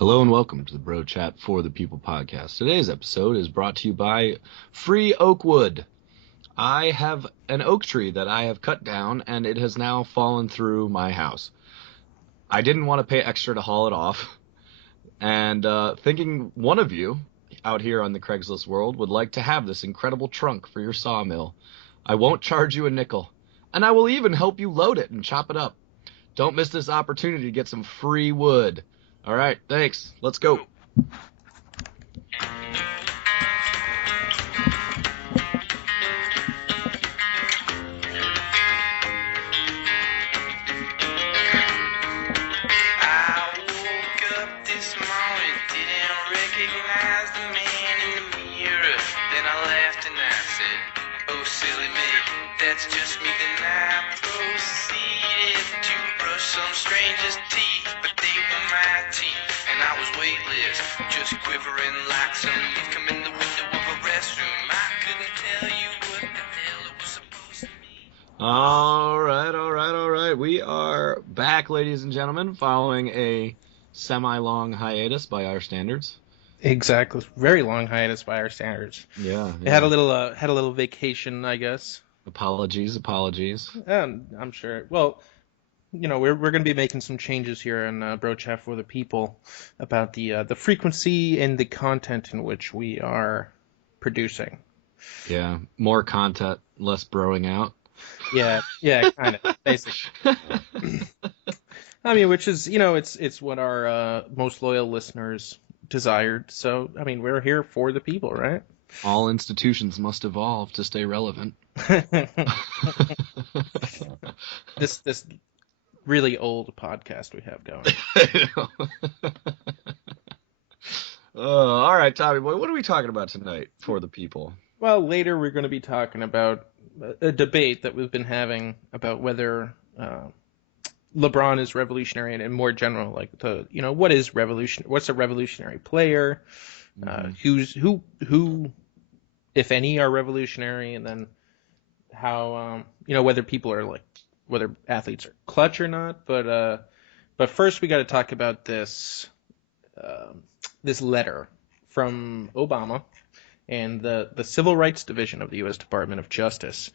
Hello and welcome to the Bro Chat for the People podcast. Today's episode is brought to you by Free Oakwood. I have an oak tree that I have cut down and it has now fallen through my house. I didn't want to pay extra to haul it off, and thinking one of you out here on the Craigslist world would like to have this incredible trunk for your sawmill. I won't charge you a nickel, and I will even help you load it and chop it up. Don't miss this opportunity to get some free wood. All right, thanks. Let's go. All right. We are back, ladies and gentlemen, following a semi-long hiatus by our standards. Exactly, very long hiatus by our standards. Yeah. It had a little vacation, I guess. Apologies. I'm sure. Well, we're going to be making some changes here in Bro Chat for the People about the frequency and the content in which we are producing. Yeah, more content, less broing out. Yeah, kind of, basically. I mean, which is, it's what our most loyal listeners desired. So, I mean, we're here for the people, right? All institutions must evolve to stay relevant. This really old podcast we have going. All right, Tommy boy, what are we talking about tonight for the people? Well, later we're going to be talking about a debate that we've been having about whether Lebron is revolutionary and more general, like what is revolution? What's a revolutionary player? Who, if any, are revolutionary, and then how whether people are whether athletes are clutch or not. But first we got to talk about this letter from Obama and the Civil Rights Division of the U.S. Department of Justice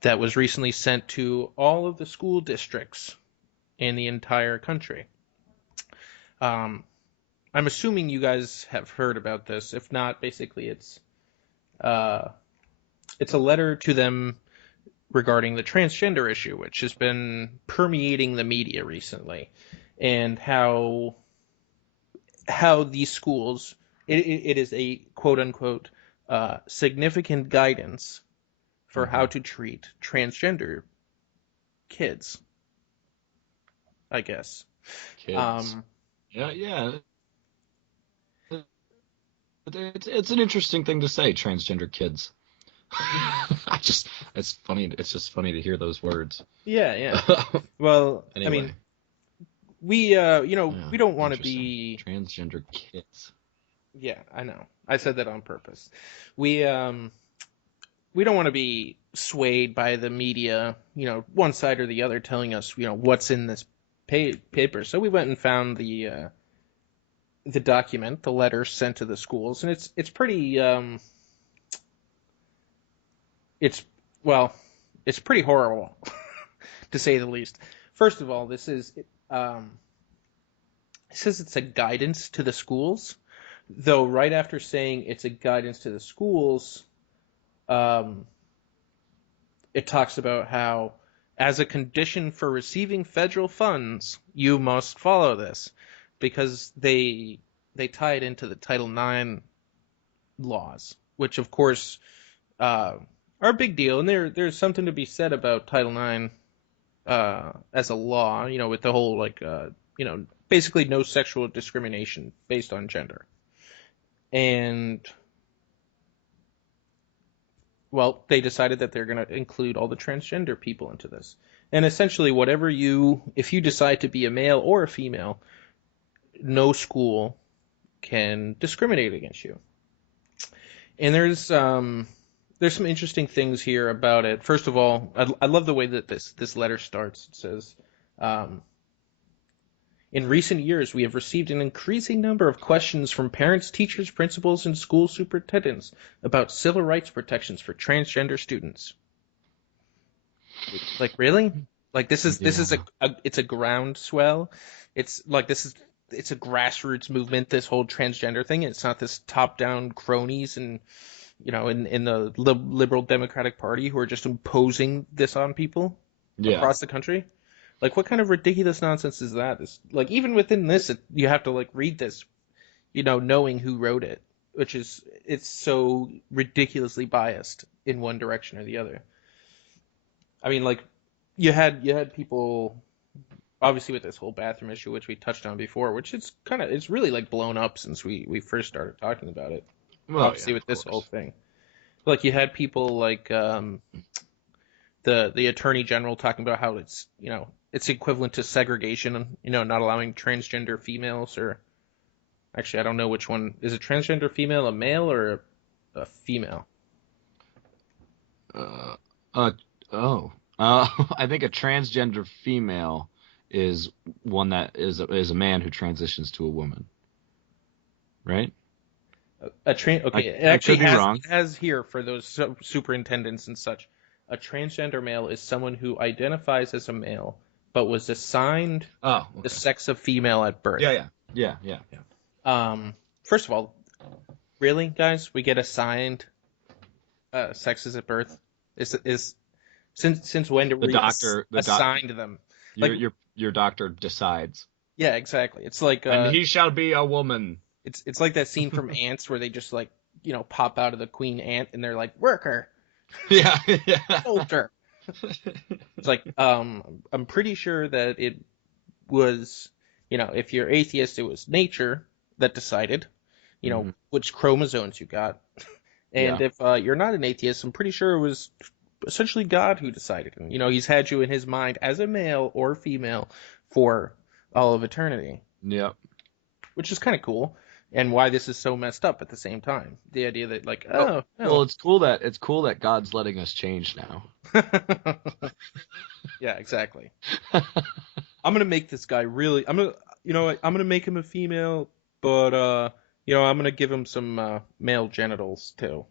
that was recently sent to all of the school districts in the entire country. I'm assuming you guys have heard about this. If not, basically it's a letter to them regarding the transgender issue, which has been permeating the media recently, and how these schools, it is a quote-unquote significant guidance for how to treat transgender kids, I guess. Kids. Yeah. It's an interesting thing to say, transgender kids. It's funny. It's just funny to hear those words. Yeah. Well, anyway. I mean, we don't want to be transgender kids. Yeah, I know. I said that on purpose. We don't want to be swayed by the media, one side or the other telling us, what's in this paper. So we went and found the document, the letter sent to the schools, and it's pretty it's pretty horrible to say the least. First of all, it says it's a guidance to the schools, though right after saying it's a guidance to the schools, it talks about how, as a condition for receiving federal funds, you must follow this, because they tie it into the Title IX laws, which of course are a big deal, and there's something to be said about Title IX as a law, with the whole basically no sexual discrimination based on gender. And well, they decided that they're going to include all the transgender people into this. And essentially, if you decide to be a male or a female, no school can discriminate against you. And there's some interesting things here about it. First of all, I love the way that this letter starts. It says, In recent years, we have received an increasing number of questions from parents, teachers, principals, and school superintendents about civil rights protections for transgender students. Like, really? Like, this is it's a groundswell. It's like it's a grassroots movement, this whole transgender thing. It's not this top-down cronies and in the liberal Democratic Party who are just imposing this on people Yeah. across the country. Like, what kind of ridiculous nonsense is that? Like, even within this, you have to like read this, knowing who wrote it, which is it's so ridiculously biased in one direction or the other. I mean, like, you had people obviously with this whole bathroom issue, which we touched on before, which it's really like blown up since we first started talking about it. Well, Obviously yeah, with of this course. whole thing, like you had people like the attorney general talking about how it's equivalent to segregation, not allowing transgender females or actually I don't know which one is a transgender female, a male or a female. Uh, uh, oh. I think a transgender female is one that is a man who transitions to a woman, right? Okay, it I actually could be wrong. has here for those superintendents and such. A transgender male is someone who identifies as a male but was assigned Oh, the okay. sex of female at birth. Yeah. First of all, really, guys, we get assigned sexes at birth? Is since when did The we doctor, assigned them? Like, your doctor decides, yeah, exactly. It's like and he shall be a woman. it's like that scene from Ants where they just like pop out of the queen ant and they're like worker, Yeah, yeah. soldier. It's like I'm pretty sure that it was if you're atheist, it was nature that decided Mhm. which chromosomes you got. And Yeah. if you're not an atheist, I'm pretty sure it was essentially God who decided. And, he's had you in his mind as a male or female for all of eternity, Yep. which is kind of cool. And why this is so messed up at the same time. The idea that like, Well, oh, well, no. it's cool that God's letting us change now. Yeah, exactly. I'm gonna make this guy really. I'm gonna make him a female, but I'm gonna give him some male genitals too.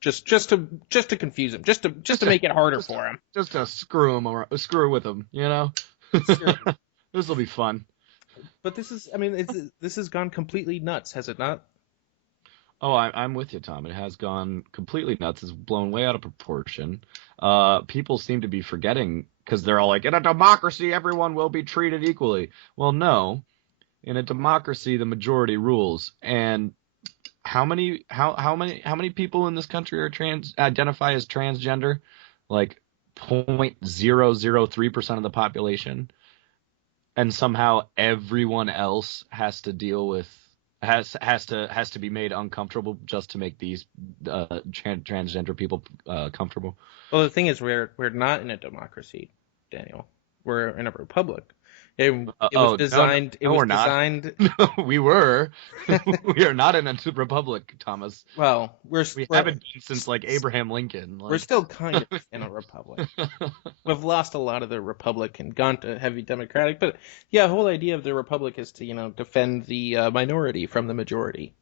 Just to confuse him, just to make it harder for him. Just to screw with him, Seriously. This will be fun. But this has gone completely nuts, has it not? Oh, I'm with you, Tom. It has gone completely nuts. It's blown way out of proportion. People seem to be forgetting because they're all like, in a democracy, everyone will be treated equally. Well, no. In a democracy, the majority rules. And how many people in this country are identify as transgender? Like 0.003% of the population. And somehow everyone else has to deal with has to be made uncomfortable just to make these transgender people comfortable. Well, the thing is, we're not in a democracy, Daniel. We're in a republic. It was designed. No, we're not. Designed. We were. We are not in a republic, Thomas. Well, We haven't been since like Abraham Lincoln. We're still kind of in a republic. We've lost a lot of the republic and gone to heavy democratic. But yeah, the whole idea of the republic is to defend the minority from the majority.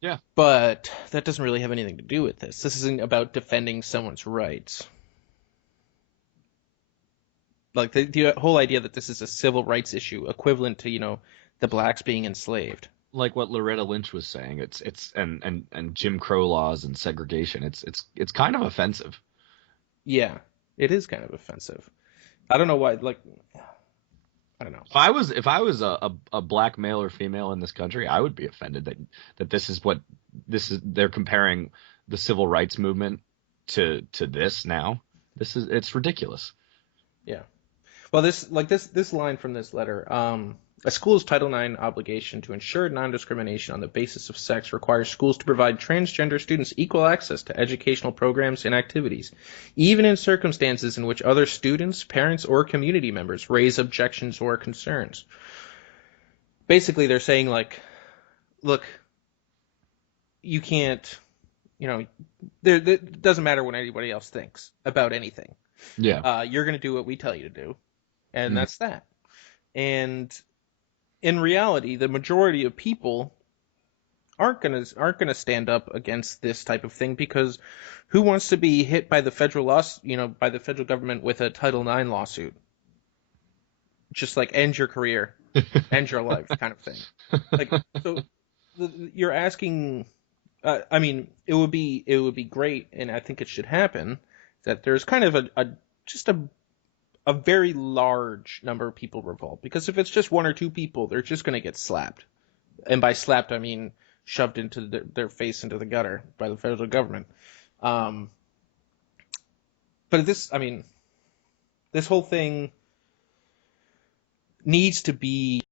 Yeah. But that doesn't really have anything to do with this. This isn't about defending someone's rights. Like the whole idea that this is a civil rights issue equivalent to the blacks being enslaved. Like what Loretta Lynch was saying, it's and Jim Crow laws and segregation. It's kind of offensive. Yeah, it is kind of offensive. I don't know why. Like, I don't know. If I was a black male or female in this country, I would be offended that this is what this is. They're comparing the civil rights movement to this now. It's ridiculous. Yeah. Well, this line from this letter, a school's Title IX obligation to ensure non-discrimination on the basis of sex requires schools to provide transgender students equal access to educational programs and activities, even in circumstances in which other students, parents, or community members raise objections or concerns. Basically, they're saying, like, look, you can't, it doesn't matter what anybody else thinks about anything. Yeah. You're going to do what we tell you to do. And that's that. And in reality, the majority of people aren't gonna stand up against this type of thing, because who wants to be hit by the by the federal government with a Title IX lawsuit? Just like end your career, end your life, kind of thing. Like, so you're asking. I mean, it would be great, and I think it should happen, that there's kind of just a very large number of people revolt, because if it's just one or two people, they're just going to get slapped, and by slapped I mean shoved into their face into the gutter by the federal government. Um, but I mean, this whole thing needs to be